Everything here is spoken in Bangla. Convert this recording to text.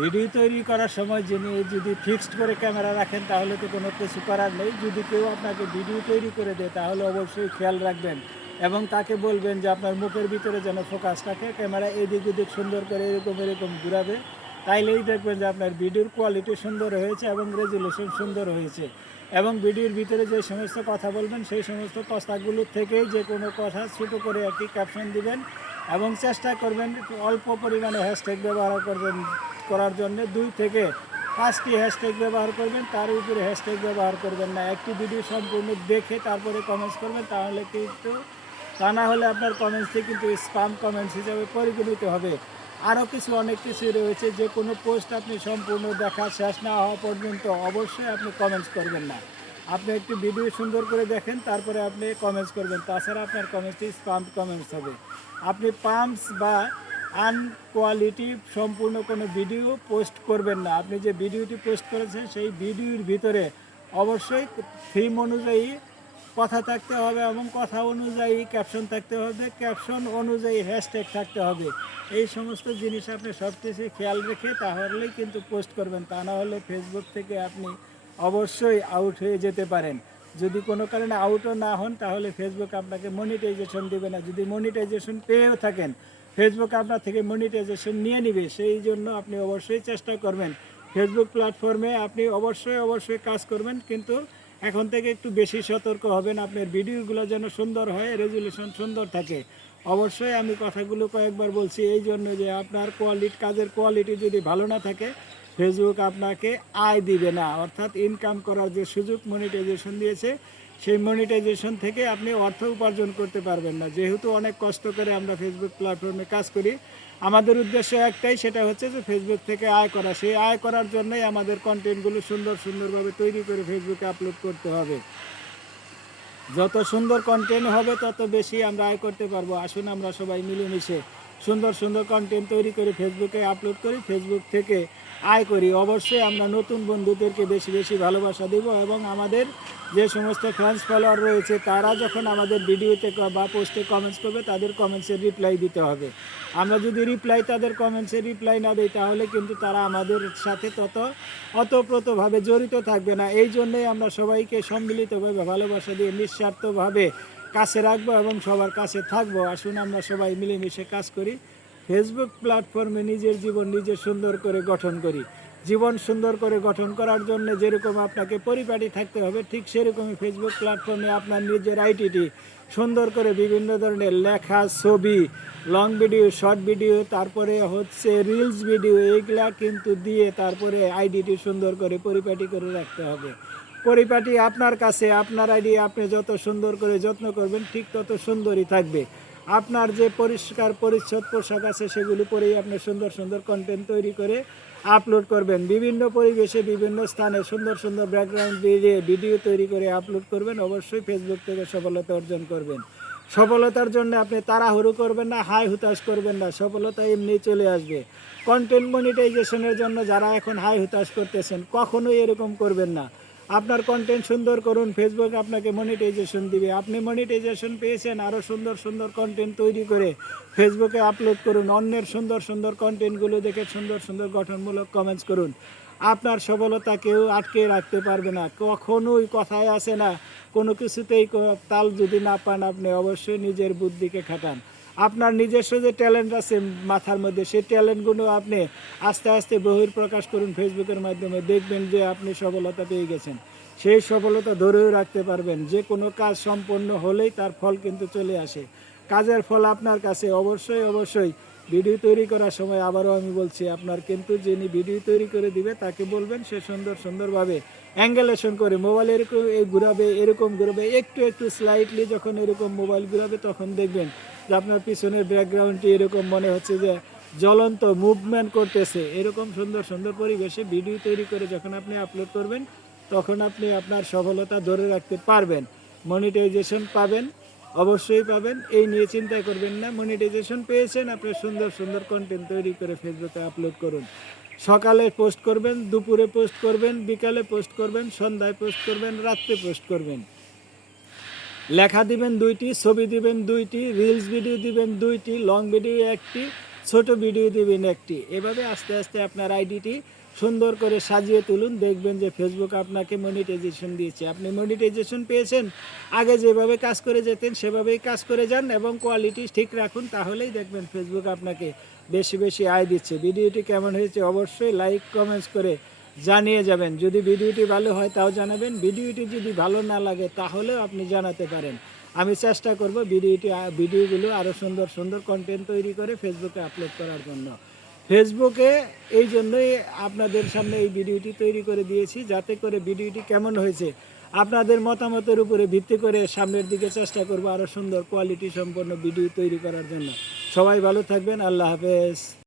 ভিডিও তৈরি করার সময় যদি ফিক্সড করে ক্যামেরা রাখেন তাহলে তো কোনো কিছু করার নেই। যদি কেউ আপনাকে ভিডিও তৈরি করে দেয় তাহলে অবশ্যই খেয়াল রাখবেন এবং তাকে বলবেন যে আপনার মুখের ভিতরে যেন ফোকাস থাকে, ক্যামেরা এদিক ওদিক সুন্দর করে এরকম ঘুরাবে। তাইলেই দেখবেন যে আপনার ভিডিওর কোয়ালিটি সুন্দর হয়েছে এবং রেজুলেশন সুন্দর হয়েছে। এবং ভিডিওর ভিতরে যে সমস্ত কথা বলবেন সেই সমস্ত কথাগুলো থেকেই যে কোনো কথা ছোটো করে একটি ক্যাপশন দিবেন এবং চেষ্টা করবেন অল্প পরিমাণে হ্যাশট্যাগ ব্যবহার করার জন্য 2 থেকে 5টি হ্যাশট্যাগ ব্যবহার করবেন, তার উপরে হ্যাশট্যাগ ব্যবহার করবেন না। একটি ভিডিও সম্পূর্ণ দেখে তারপরে কমেন্টস করবেন, তাহলে কিন্তু তা না হলে আপনার কমেন্টসটি কিন্তু স্প্যাম কমেন্টস হিসাবে পরিগণিত হবে। আরও অনেক কিছু রয়েছে, যে কোনো পোস্ট আপনি সম্পূর্ণ দেখা শেষ না হওয়া পর্যন্ত অবশ্যই আপনি কমেন্টস করবেন না। আপনি একটি ভিডিও সুন্দর করে দেখেন তারপরে আপনি কমেন্টস করবেন, তাছাড়া আপনার কমেন্টসটি স্প্যাম কমেন্টস হবে। আপনি পাম্পস বা আনকোয়ালিটি সম্পূর্ণ কোনো ভিডিও পোস্ট করবেন না। আপনি যে ভিডিওটি পোস্ট করেছেন সেই ভিডিওর ভিতরে অবশ্যই থিম অনুযায়ী কথা থাকতে হবে এবং কথা অনুযায়ী ক্যাপশন থাকতে হবে, ক্যাপশন অনুযায়ী হ্যাশট্যাগ থাকতে হবে। এই সমস্ত জিনিস আপনি সব কিছু খেয়াল রেখে তাহলেই কিন্তু পোস্ট করবেন, তা না হলে ফেসবুক থেকে আপনি অবশ্যই আউট হয়ে যেতে পারেন। যদি কোনো কারণে আউটও না হন তাহলে ফেসবুক আপনাকে মনিটাইজেশন দেবে না। যদি মনিটাইজেশন পেয়েও থাকেন ফেসবুক আপনার থেকে মনিটাইজেশন নিয়ে নেবে। সেই জন্য আপনি অবশ্যই চেষ্টা করবেন ফেসবুক প্ল্যাটফর্মে আপনি অবশ্যই কাজ করবেন, কিন্তু এখন থেকে একটু বেশি সতর্ক হবেন। আপনার ভিডিওগুলো যেন সুন্দর হয়, রেজুলেশন সুন্দর থাকে। অবশ্যই আমি কথাগুলো কয়েকবার বলছি এই জন্য যে আপনার কাজের কোয়ালিটি যদি ভালো না থাকে ফেসবুক আপনাকে আয় দিবে না, অর্থাৎ ইনকাম করার যে সুযোগ মনিটাইজেশন দিয়েছে সেই মনিটাইজেশন থেকে আপনি অর্থ উপার্জন করতে পারবেন না। যেহেতু অনেক কষ্ট করে আমরা ফেসবুক প্ল্যাটফর্মে কাজ করি, আমাদের উদ্দেশ্য একটাই, সেটা হচ্ছে যে ফেসবুক থেকে আয় করা। সেই আয় করার জন্যই আমাদের কন্টেন্টগুলো সুন্দরভাবে তৈরি করে ফেসবুকে আপলোড করতে হবে। যত সুন্দর কন্টেন্ট হবে তত বেশি আমরা আয় করতে পারবো। আসুন আমরা সবাই মিলেমিশে সুন্দর কন্টেন্ট তৈরি করে ফেসবুকে আপলোড করি, ফেসবুক থেকে আয় করি। অবশ্যই আমরা নতুন বন্ধুদেরকে বেশি ভালোবাসা দেব এবং আমাদের যে সমস্ত ফ্যান্স ফলোয়ার রয়েছে তারা যখন আমাদের ভিডিওতে বা পোস্টে কমেন্টস করবে তাদের কমেন্টসের রিপ্লাই দিতে হবে। আমরা যদি তাদের কমেন্টসের রিপ্লাই না দিই তাহলে কিন্তু তারা আমাদের সাথে অতপ্রতভাবে জড়িত থাকবে না। এই জন্যই আমরা সবাইকে সম্মিলিতভাবে ভালোবাসা দিয়ে নিঃস্বার্থভাবে কাছে রাখবো এবং সবার কাছে থাকবো। আসুন আমরা সবাই মিলেমিশে কাজ করি, ফেসবুক প্ল্যাটফর্মে নিজের জীবন নিজে সুন্দর করে গঠন করি। জীবন সুন্দর করে গঠন করার জন্য যেরকম আপনাকে পরিপাটি থাকতে হবে, ঠিক সেরকমই ফেসবুক প্ল্যাটফর্মে আপনার নিজের আইডিটি সুন্দর করে বিভিন্ন ধরনের লেখা, ছবি, লং ভিডিও, শর্ট ভিডিও, তারপরে হচ্ছে রিলস ভিডিও, এইগুলা কিন্তু দিয়ে তারপরে আইডিটি সুন্দর করে পরিপাটি করে রাখতে হবে। পরিপাটি আপনার কাছে, আপনার আইডি আপনি যত সুন্দর করে যত্ন করবেন ঠিক তত সুন্দরই থাকবে। আপনার যে পরিষ্কার পরিচ্ছদ পোশাক আছে সেগুলি পরেই আপনি সুন্দর কন্টেন্ট তৈরি করে আপলোড করবেন। বিভিন্ন পরিবেশে বিভিন্ন স্থানে সুন্দর ব্যাকগ্রাউন্ড দিয়ে ভিডিও তৈরি করে আপলোড করবেন। অবশ্যই ফেসবুক থেকে সফলতা অর্জন করবেন। সফলতার জন্য আপনি তাড়াহুড়ো করবেন না, হাই হুতাশ করবেন না, সফলতা এমনি চলে আসবে। কন্টেন্ট মনিটাইজেশনের জন্য যারা এখন হাই হুতাশ করতেছেন কখনোই এরকম করবেন না। আপনার কন্টেন্ট সুন্দর করুন, ফেসবুক আপনাকে মনিটাইজেশন দিবে। আপনি মনিটাইজেশন পেয়েছেন, আরও সুন্দর কন্টেন্ট তৈরি করে ফেসবুকে আপলোড করুন। অন্যের সুন্দর কন্টেন্টগুলো দেখে সুন্দর গঠনমূলক কমেন্টস করুন। আপনার সফলতা কেউ আটকে রাখতে পারবে না। কখনোই কথায় আসে না, কোনো কিছুতেই তাল যদি না পান আপনি অবশ্যই নিজের বুদ্ধিকে খাটান। আপনার নিজস্ব যে ট্যালেন্ট আছে মাথার মধ্যে সেই ট্যালেন্টগুলো আপনি আস্তে বহিঃপ্রকাশ করুন ফেসবুকের মাধ্যমে, দেখবেন যে আপনি সফলতা পেয়ে গেছেন। সেই সফলতা ধরেও রাখতে পারবেন। যে কোনো কাজ সম্পন্ন হলেই তার ফল কিন্তু চলে আসে। কাজের ফল আপনার কাছে। অবশ্যই ভিডিও তৈরি করার সময় আবারও আমি বলছি, আপনার কিন্তু যিনি ভিডিও তৈরি করে দিবে তাকে বলবেন সে সুন্দরভাবে অ্যাঙ্গেলেশন করে মোবাইল এরকম ঘুরাবে একটু স্লাইটলি। যখন এরকম মোবাইল ঘুরাবে তখন দেখবেন যে আপনার পিছনের ব্যাকগ্রাউন্ডটি এরকম মনে হচ্ছে যে জ্বলন্ত মুভমেন্ট করতেছে। এরকম সুন্দর পরিবেশে ভিডিও তৈরি করে যখন আপনি আপলোড করবেন তখন আপনি আপনার সফলতা ধরে রাখতে পারবেন। মনিটাইজেশন পাবেন, অবশ্যই পাবেন, এই নিয়ে চিন্তা করবেন না। মনিটাইজেশন পেয়েছেন, আপনি সুন্দর কন্টেন্ট তৈরি করে ফেসবুকে আপলোড করুন। সকালে পোস্ট করবেন, দুপুরে পোস্ট করবেন, বিকালে পোস্ট করবেন, সন্ধ্যায় পোস্ট করবেন, রাত্রে পোস্ট করবেন। লেখা দিবেন 2টি, ছবি দিবেন 2টি, রিলস ভিডিও দিবেন 2টি, লং ভিডিও 1টি, ছোট ভিডিও দিবেন একটি। এভাবে আস্তে আস্তে আপনার আইডিটি সুন্দর করে সাজিয়ে তুলুন, দেখবেন যে ফেসবুক আপনাকে মনিটাইজেশন দিয়েছে। আপনি মনিটাইজেশন পেয়েছেন, আগে যেভাবে কাজ করে যেতেন সেভাবেই কাজ করে যান এবং কোয়ালিটি ঠিক রাখুন, তাহলেই দেখবেন ফেসবুক আপনাকে বেশি বেশি আয় দিচ্ছে। ভিডিওটি কেমন হয়েছে অবশ্যই লাইক কমেন্টস করে জানিয়ে যাবেন। যদি ভিডিওটি ভালো হয় তাও জানাবেন, ভিডিওটি যদি ভালো না লাগে তাহলেও আপনি জানাতে পারেন। আমি চেষ্টা করব ভিডিওগুলো আরও সুন্দর সুন্দর কন্টেন্ট তৈরি করে ফেসবুকে আপলোড করার জন্য। ফেসবুকে এই জন্যই আপনাদের সামনে এই ভিডিওটি তৈরি করে দিয়েছি, যাতে করে ভিডিওটি কেমন হয়েছে আপনাদের মতামতের উপরে ভিত্তি করে সামনের দিকে চেষ্টা করব আরও সুন্দর কোয়ালিটি সম্পন্ন ভিডিও তৈরি করার জন্য। সবাই ভালো থাকবেন, আল্লাহ হাফেজ।